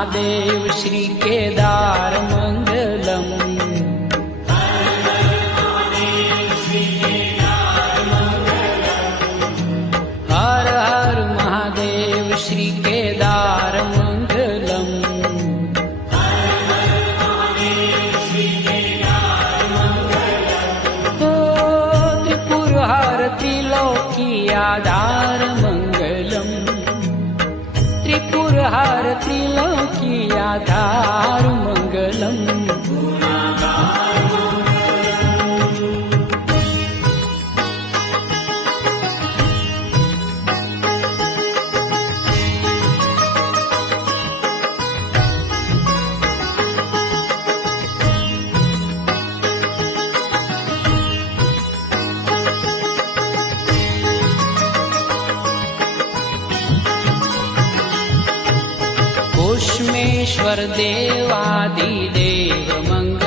महादेव श्री केदार मंगलम। हर हर महादेव श्री केदार मंगलम। त्रिपुर हर त्रिलोकी आधार मंगलम। त्रिपुर हर त्रिलोकी आधार मंगलम। घोषमेश्वर देवादिदेव मंगलम।